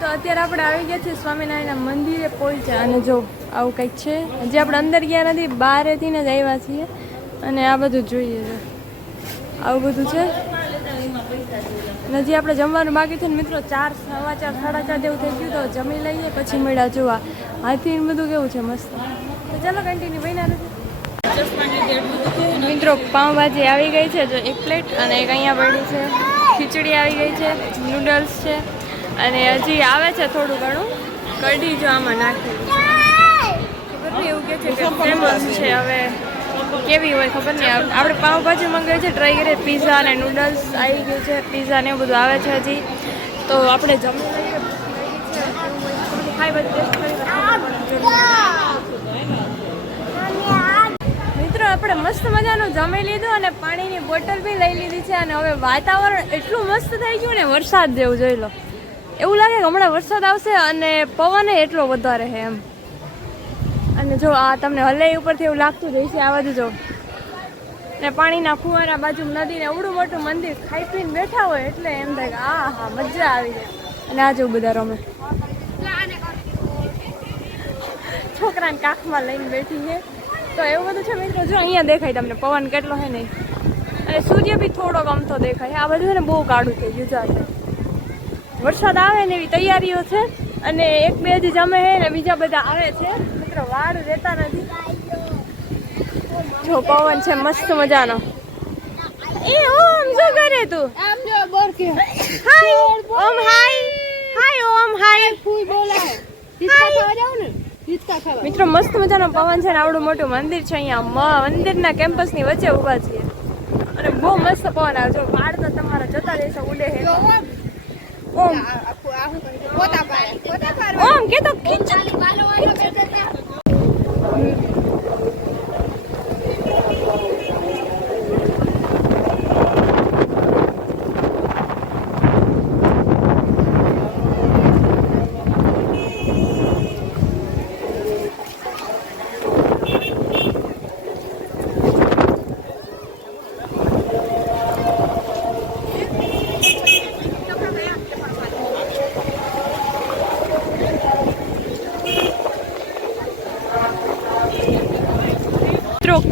તો અત્યારે આપણે આવી ગયા છીએ સ્વામિનારાયણ મંદિરે પહોંચ્યા અને જો આવું કંઈક છે. હજી આપણે અંદર ગયા નથી, બહારેથી જ આવ્યા છીએ અને આ બધું જોઈએ છે. આવું બધું છે અને હજી આપણે જમવાનું બાકી છે ને મિત્રો. 4, 4:15, 4:30 જેવું થઈ ગયું. તો જમી લઈએ પછી મળ્યા જોવા હાથી બધું કેવું છે મસ્ત. તો ચાલો કન્ટિન્યુ બન્યા નથી મિત્રો. પાઉંભાજી આવી ગઈ છે જો 1 પ્લેટ અને એક અહીંયા પડી છે. ખીચડી આવી ગઈ છે, નૂડલ્સ છે અને હજી આવે છે થોડું ઘણું કઢી જો આમાં નાખેલું છે. ખબર નહીં એવું કે છે કે ફેમસ છે, હવે કેવી હોય ખબર નહીં. આપણે પાઉંભાજી મંગાવી છે, ટ્રાય કરીએ. પીઝા અને નૂડલ્સ આવી ગયું છે, પીઝા ને એવું બધું આવે છે હજી. તો આપણે જમી લઈએ ખાઈ બધું ટેસ્ટ કરી. મિત્રો આપણે મસ્ત મજાનું જમી લીધું અને પાણીની બોટલ બી લઈ લીધી છે અને હવે વાતાવરણ એટલું મસ્ત થઈ ગયું ને વરસાદ જેવું. જોઈ લો, એવું લાગે કે હમણાં વરસાદ આવશે અને પવન એટલો વધારે છે એમ. અને જો આ તમને હલે ઉપરથી એવું લાગતું જ હશે. આ બધું જો ને પાણીના ફુવારા બાજુ નદીને એવડું મોટું મંદિર, ખાઈ પીને બેઠા હોય એટલે એમ થાય કે આ હા મજા આવી જાય. અને આ જેવું બધા રમે, છોકરાને કાખમાં લઈને બેઠી છે. તો એવું બધું છે મિત્રો. જો અહીંયા દેખાય તમને પવન કેટલો છે નહીં અને સૂર્ય બી થોડો ગમતો દેખાય. આ બધું છે ને બહુ કાળું થઈ ગયું છે. વરસાદ આવે ને એવી તૈયારીઓ છે અને 1-2 હજી જમે છે ને બીજા બધા આવે છે મિત્રો. વાળ રહેતા નથી. જો પવન છે મસ્ત મજાનો. એ ઓમ શું કરે તું? આમ જો બોર કે હાય ઓમ હાય હાય ઓમ હાય ફૂલ બોલાય. હિચકા ખાવા જાવ ને, હિચકા ખાવા. મિત્રો મસ્ત મજાનો પવન છે ને આવડું મોટું મંદિર છે. અહીંયા મંદિરના કેમ્પસની વચ્ચે ઊભા છીએ અને બહુ મસ્ત પવન આવે. જો વાળ તો તમારા જતા રહેશે ઉડે છે. ઓમ ઓમ કે તો ખીચ.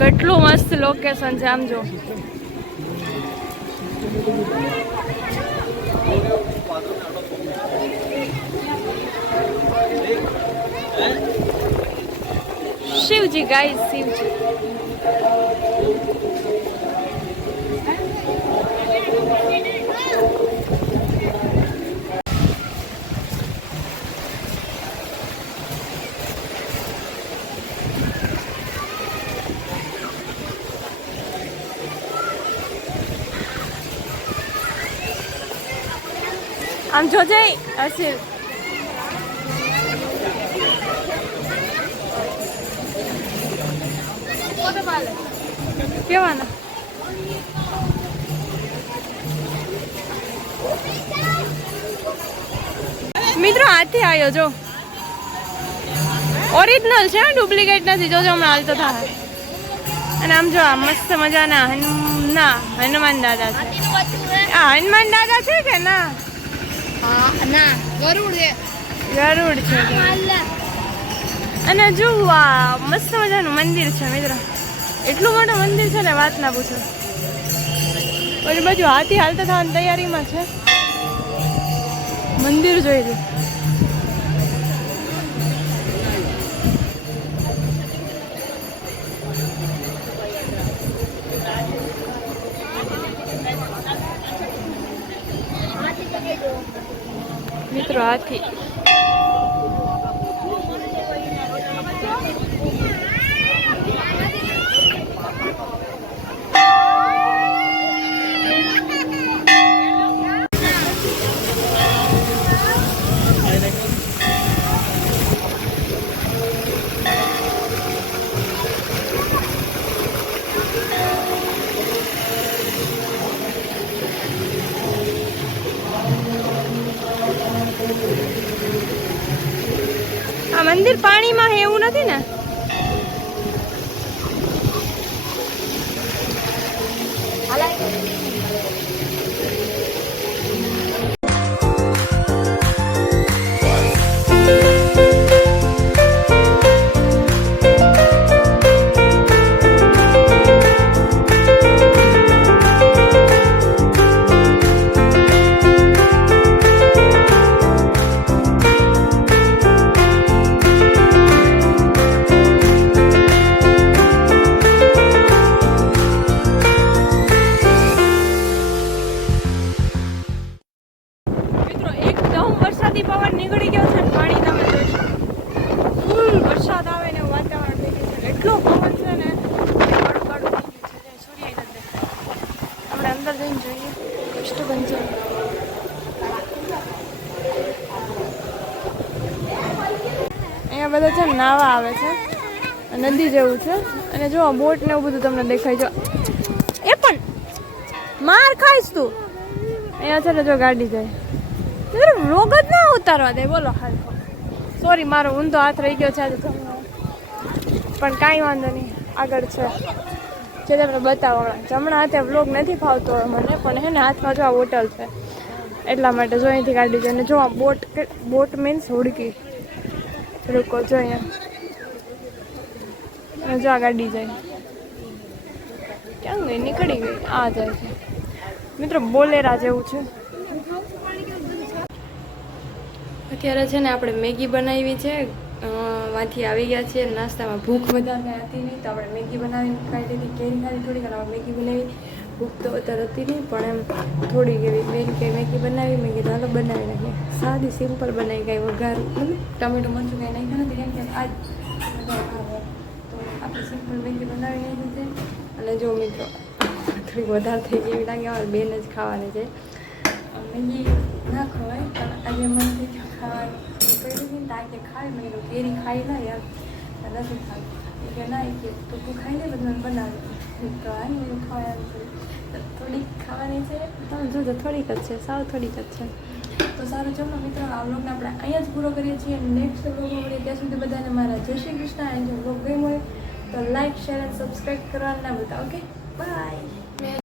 કેટલું મસ્ત લોકેશન છે આમ જો. શિવજી ગાઈસ, શિવજી. આમ જોજે હશે. કેવાના મિત્રો હાથી આવ્યો જો. ઓરિજિનલ છે, ડુપ્લિકેટ નથી. જોજો હમણાં હાલતો થાય. અને આમ જો આ મસ્ત મજાના હનુમાન દાદા છે. આ હનુમાન દાદા છે કે ના? ના, ગરુડ છે. અને જો આ મસ્ત મજાનું મંદિર છે મિત્રો. એટલું મોટું મંદિર છે ને વાત ના પૂછો. ઓલી બાજુ હાથી હાલતા થવાની તૈયારીમાં છે. મંદિર જોઈ લો. મિત્રો હાથી આ મંદિર પાણીમાં હે એવું નથી ને? વરસાદી પવન નીકળી ગયો છે. પાણી તમે જોશો ફૂલ વરસાદ આવે ને વાતાવરણ થઈ ગયું છે. એટલો પવન છે ને કાળું કાળું થઈ ગયું છે. સૂર્ય નથી દેખાતો. આપણે અંદર જઈને જોઈએ કષ્ટ બનશે. અહીંયા બધા છે નાવા આવે છે. નદી જેવું છે અને જો બોટ ને એવું બધું તમને દેખાય છે. એ પણ માર ખાઈશ તું. અહીંયા છે ને જો ગાડી જાય રોગ જ ના ઉતારવા દે. બોલો હાલ સોરી મારો ઊંધો હાથ રહી ગયો છે આજે પણ કાંઈ વાંધો નહીં. આગળ છે જે તમને બતાવો. જમણા હાથે વ્લોગ નથી ફાવતો મને પણ હે ને હાથમાં જો આ હોટલ છે એટલા માટે જો અહીંથી ગાડી જાય. જો આ બોટ મીન્સ હુડકી રૂકો જો અહીંયા જો આ ગાડી જાય. ક્યાં ગઈ? નીકળી ગઈ. આ જાય છે મિત્રો બોલેરા જેવું છે. અત્યારે છે ને આપણે મેગી બનાવી છે. માંથી આવી ગયા છીએ નાસ્તામાં. ભૂખ વધારે હતી નહીં તો આપણે મેગી બનાવીને ખાઈ લીધી. કેરી ખાલી થોડી ઘણા મેગી બનાવી. ભૂખ તો અત્યારે હતી નહીં પણ એમ થોડી એવી બેન કે મેગી બનાવી. મેં કીધું હાલો બનાવી નાખીએ. સાદી સિમ્પલ બનાવી ગઈ. વઘાર મતલબ ટમેટો મરચું કંઈ નાખ્યું નથી કેમ કે આજ આવે તો આપણે સિમ્પલ મેગી બનાવી લીધી છે. અને જો મિત્રો થોડી વધારે થઈ ગઈ એવી લાગે. અમારે બેન જ ખાવાની છે. મેગી ના ખવાય પણ આજે મન થઈ ગયું ખાવાનું. કહી દીધી ને આજે ખાવી. મેં કીધું કેરી ખાઈ ના યાર નથી ખાવી કે ના કે તો તું ખાઈ લે બધું મને બનાવી તો આ મેં ખાવા થોડીક ખાવાની છે. તમે જોજો થોડીક જ છે સાવ થોડીક જ છે. તો સારું ચલો મિત્રો આ વ્લોગને આપણે અહીંયા જ પૂરો કરીએ છીએ. નેક્સ્ટ વ્લોગમાં મળીએ ત્યાં સુધી બધાને મારા જય શ્રી કૃષ્ણ. અને જો વ્લોગ ગમ્યો હોય તો લાઈક શેર અને સબસ્ક્રાઈબ કરવાનું ના ભૂલતા. Okay bye.